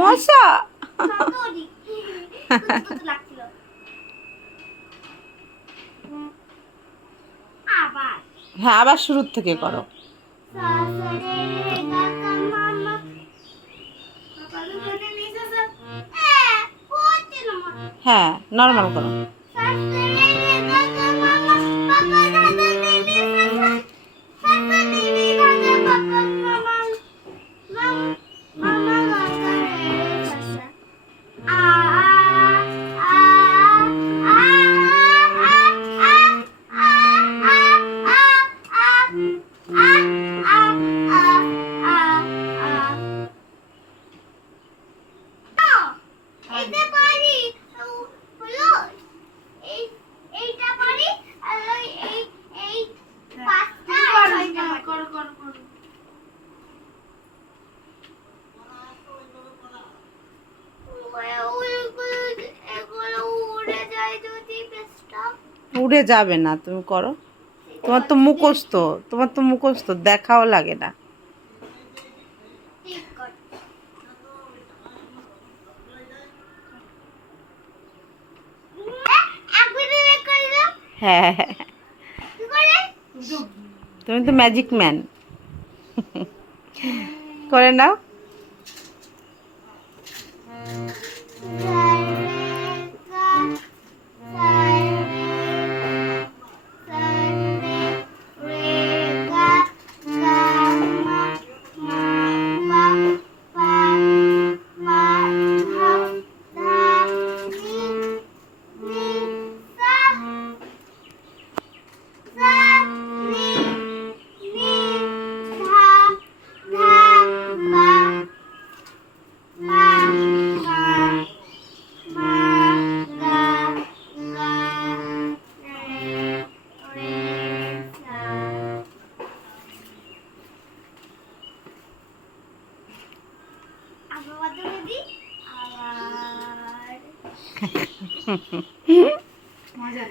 মশা। হ্যাঁ, আবার শুরুর থেকে করো। হ্যাঁ, নর্মাল করো। উড়ে যাবে না, তুমি করো। তোমার তো মুখস্থ দেখাও লাগে না। হ্যাঁ, তুমি তো ম্যাজিক ম্যান। করে নাও। মজা